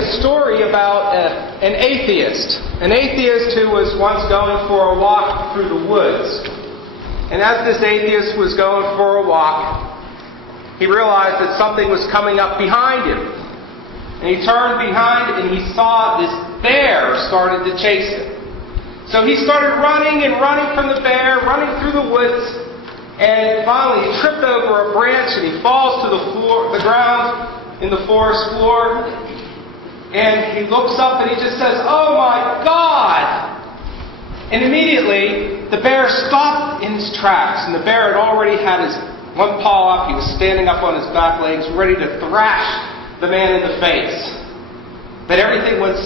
a story about an atheist who was once going for a walk through the woods. And as this atheist was going for a walk, he realized that something was coming up behind him. And he turned behind and he saw this bear started to chase him. So he started running and running from the bear, running through the woods, and finally he tripped over a branch and he falls to the ground in the forest floor. And he looks up and he just says, "Oh my God!" And immediately the bear stopped in his tracks, and the bear had already had his one paw up. He was standing up on his back legs, ready to thrash the man in the face. But everything went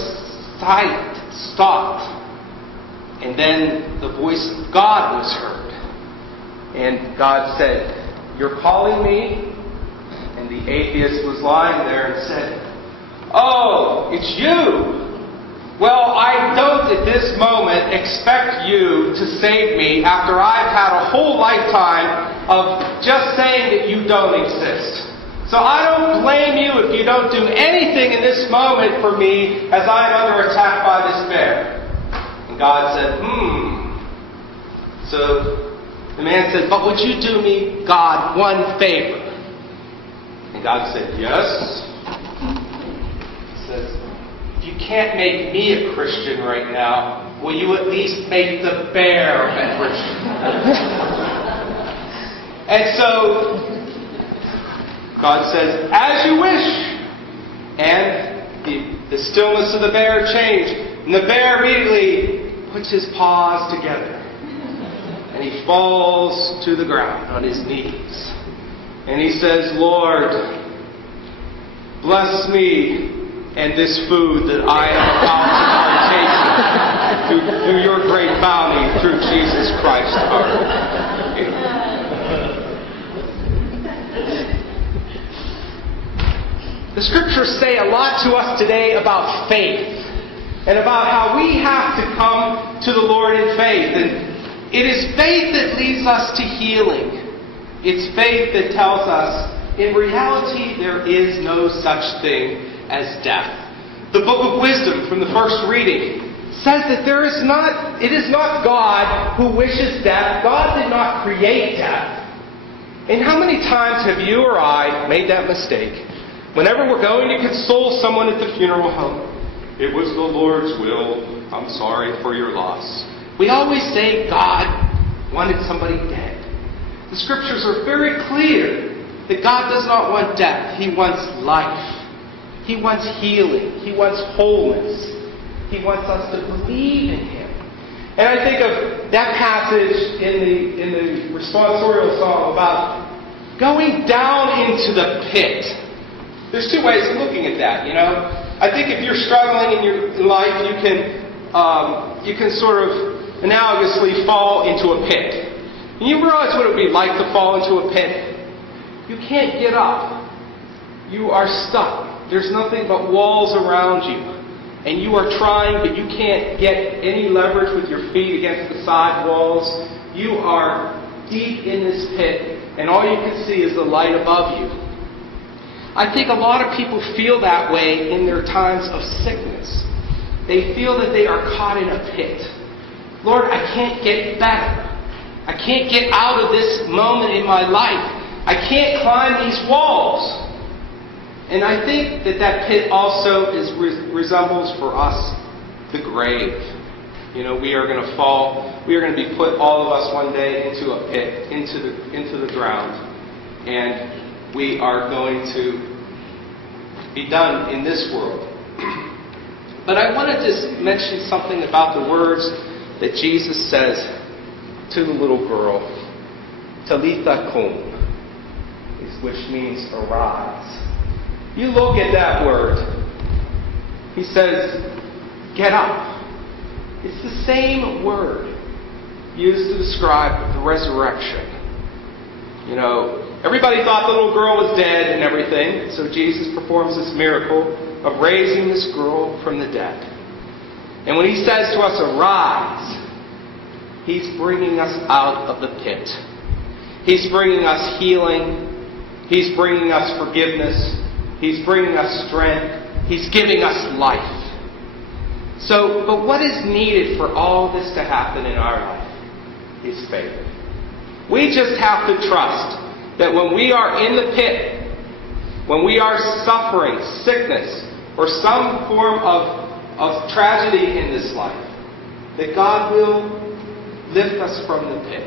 silent, stopped. And then the voice of God was heard. And God said, "You're calling me?" And the atheist was lying there and said, "Oh, it's you. Well, I don't at this moment expect you to save me after I've had a whole lifetime of just saying that you don't exist. So I don't blame you if you don't do anything in this moment for me as I'm under attack by this bear." And God said, So the man said, "But would you do me, God, one favor?" And God said, "Yes." He says, "If you can't make me a Christian right now, will you at least make the bear a Christian?" And so God says, "As you wish." And the stillness of the bear changed. And the bear immediately puts his paws together. And he falls to the ground on his knees. And he says, "Lord, bless me and this food that I am about to partake in through your great bounty through Jesus Christ our Lord." The Scriptures say a lot to us today about faith and about how we have to come to the Lord in faith. And it is faith that leads us to healing. It's faith that tells us, in reality, there is no such thing as death. The Book of Wisdom from the first reading says that it is not God who wishes death. God did not create death. And how many times have you or I made that mistake? Whenever we're going to console someone at the funeral home, "It was the Lord's will. I'm sorry for your loss." We always say God wanted somebody dead. The Scriptures are very clear that God does not want death. He wants life. He wants healing. He wants wholeness. He wants us to believe in Him. And I think of that passage in the responsorial song about going down into the pit. There's two ways of looking at that, you know. I think if you're struggling in your life, you can sort of analogously fall into a pit. And you realize what it would be like to fall into a pit. You can't get up. You are stuck. There's nothing but walls around you. And you are trying, but you can't get any leverage with your feet against the side walls. You are deep in this pit, and all you can see is the light above you. I think a lot of people feel that way in their times of sickness. They feel that they are caught in a pit. Lord, I can't get better. I can't get out of this moment in my life. I can't climb these walls. And I think that pit also resembles for us the grave. You know, we are going to fall. We are going to be put, all of us, one day into a pit, into the ground. And we are going to be done in this world. But I wanted to mention something about the words that Jesus says to the little girl, Talitha kum, which means arise. You look at that word. He says, get up. It's the same word used to describe the resurrection. You know, everybody thought the little girl was dead and everything, so Jesus performs this miracle of raising this girl from the dead. And when He says to us, arise, He's bringing us out of the pit. He's bringing us healing. He's bringing us forgiveness. He's bringing us strength. He's giving us life. So, but what is needed for all this to happen in our life is faith. We just have to trust that when we are in the pit, when we are suffering sickness or some form of tragedy in this life, that God will lift us from the pit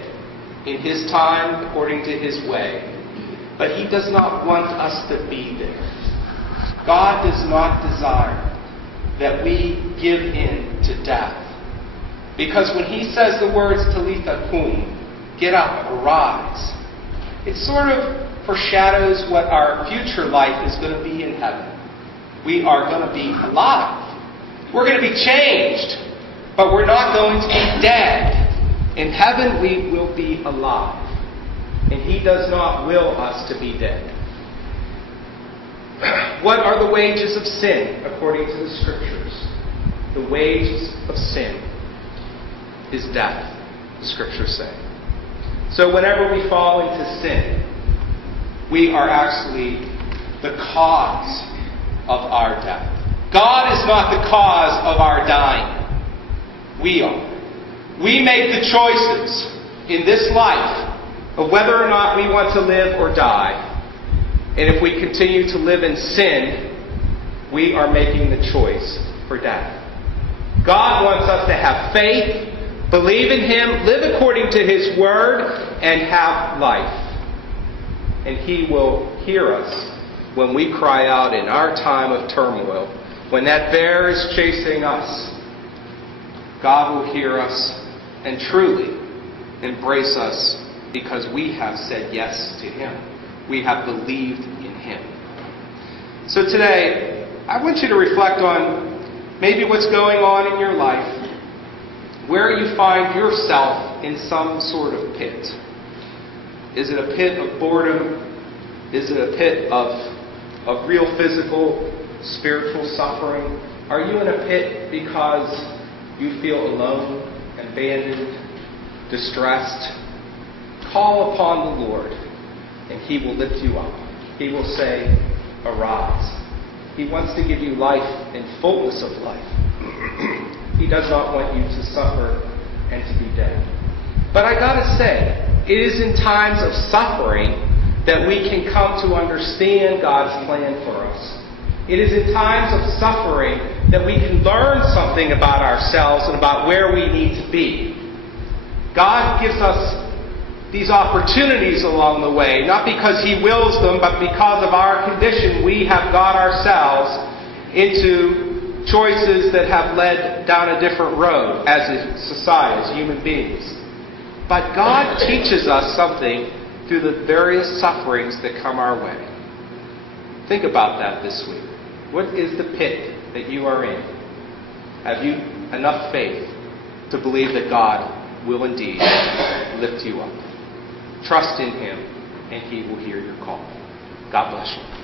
in His time, according to His way. But He does not want us to be there. God does not desire that we give in to death. Because when He says the words Talitha kum, get up, arise, it sort of foreshadows what our future life is going to be in heaven. We are going to be alive. We're going to be changed, but we're not going to be dead. In heaven we will be alive. And He does not will us to be dead. What are the wages of sin according to the Scriptures? The wages of sin is death, the Scriptures say. So whenever we fall into sin, we are actually the cause of our death. God is not the cause of our dying. We are. We make the choices in this life of whether or not we want to live or die. And if we continue to live in sin, we are making the choice for death. God wants us to have faith, believe in Him, live according to His Word, and have life. And He will hear us when we cry out in our time of turmoil. When that bear is chasing us, God will hear us and truly embrace us because we have said yes to Him. We have believed in Him. So today, I want you to reflect on maybe what's going on in your life, where you find yourself in some sort of pit. Is it a pit of boredom? Is it a pit of real physical, spiritual suffering? Are you in a pit because you feel alone, abandoned, distressed? Call upon the Lord, and He will lift you up. He will say, arise. He wants to give you life and fullness of life. He does not want you to suffer and to be dead. But I gotta say, it is in times of suffering that we can come to understand God's plan for us. It is in times of suffering that we can learn something about ourselves and about where we need to be. God gives us these opportunities along the way, not because He wills them, but because of our condition, we have got ourselves into choices that have led down a different road as a society, as human beings. But God teaches us something through the various sufferings that come our way. Think about that this week. What is the pit that you are in? Have you enough faith to believe that God will indeed lift you up? Trust in Him, and He will hear your call. God bless you.